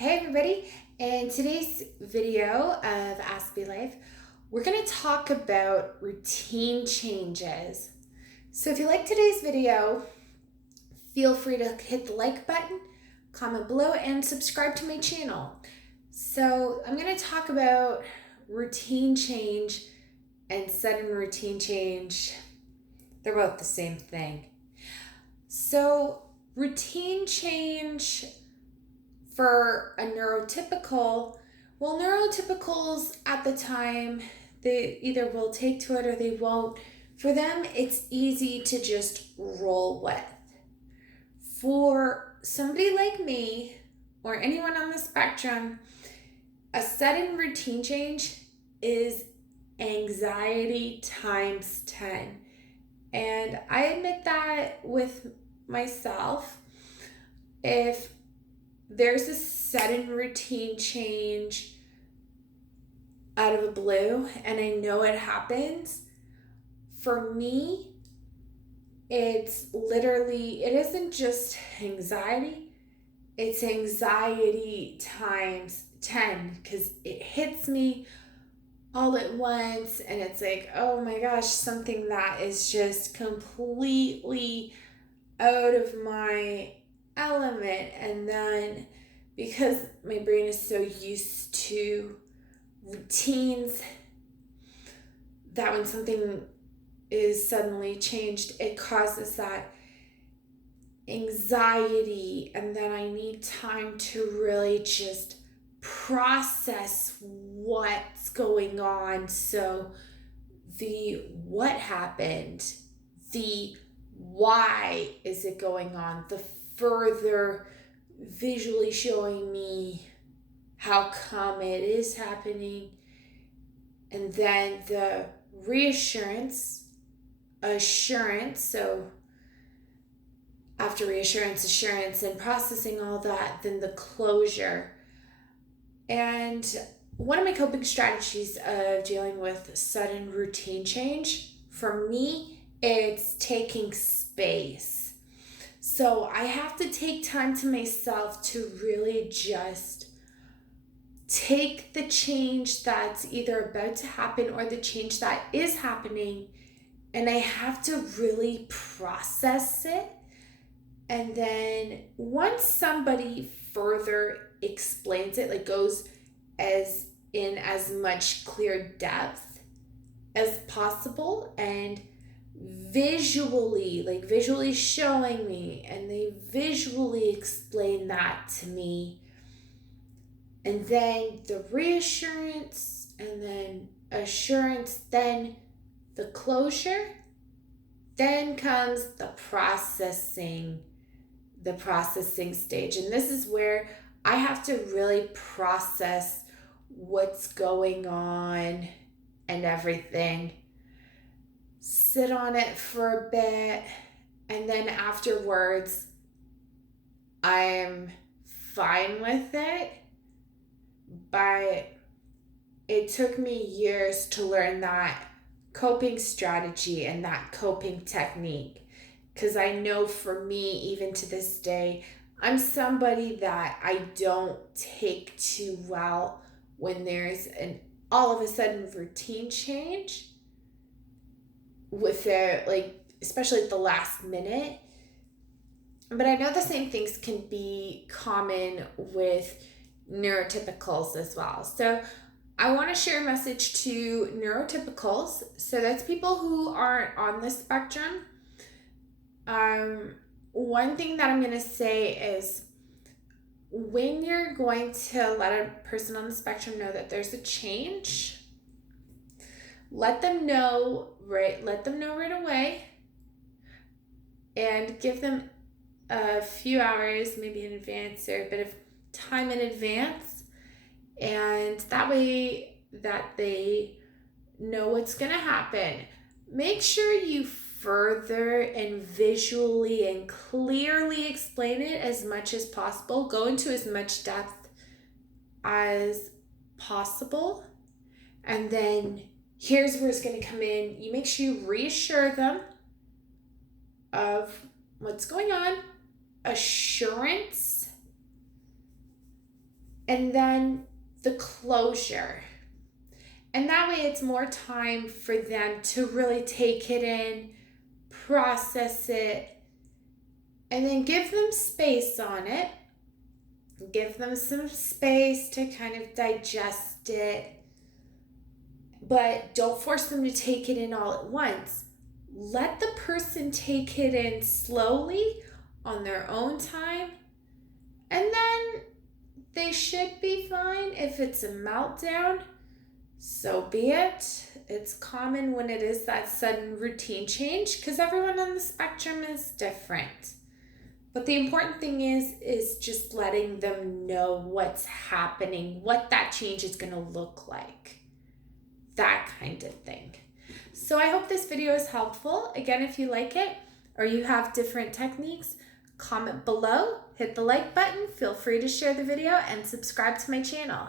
Hey everybody, in today's video of Aspie Life, we're going to talk about routine changes. So if you like today's video, feel free to hit the like button, comment below, and subscribe to my channel. So I'm going to talk about routine change and sudden routine change. They're both the same thing. So routine change for a neurotypical, well, neurotypicals at the time, they either will take to it or they won't. For them, it's easy to just roll with. For somebody like me or anyone on the spectrum, a sudden routine change is anxiety times 10. And I admit that with myself. If there's a sudden routine change out of the blue and I know it happens, for me, it isn't just anxiety, it's anxiety times 10 because it hits me all at once and it's like, oh my gosh, something that is just completely out of my element. And then because my brain is so used to routines, that when something is suddenly changed, it causes that anxiety, and then I need time to really just process what's going on. So the what happened, the why is it going on, the further visually showing me how come it is happening, and then the assurance. So after reassurance, assurance, and processing all that, then the closure. And one of my coping strategies of dealing with sudden routine change, for me, it's taking space. So I have to take time to myself to really just take the change that's either about to happen or the change that is happening, and I have to really process it. And then once somebody further explains it, like goes as much clear depth as possible and visually showing me, and they visually explain that to me, and then the reassurance, and then assurance, then the closure, then comes the processing stage. And this is where I have to really process what's going on and everything. Sit on it for a bit, and then afterwards, I'm fine with it. But it took me years to learn that coping strategy and that coping technique. Because I know for me, even to this day, I'm somebody that I don't take too well when there's an all of a sudden routine change with it, like especially at the last minute. But I know the same things can be common with neurotypicals as well. So I want to share a message to neurotypicals. So that's people who aren't on the spectrum. One thing that I'm going to say is when you're going to let a person on the spectrum know that there's a change, let them know right away, and give them a few hours, maybe in advance, or a bit of time in advance, and that way that they know what's going to happen. Make sure you further and visually and clearly explain it as much as possible. Go into as much depth as possible. And then here's where it's going to come in. You make sure you reassure them of what's going on. Assurance and then the closure. And that way it's more time for them to really take it in, process it, and then give them space on it. Give them some space to kind of digest it. But don't force them to take it in all at once. Let the person take it in slowly on their own time. And then they should be fine. If it's a meltdown, so be it. It's common when it is that sudden routine change because everyone on the spectrum is different. But the important thing is just letting them know what's happening, what that change is going to look like. That kind of thing. So I hope this video is helpful. Again, if you like it or you have different techniques, comment below, hit the like button, feel free to share the video, and subscribe to my channel.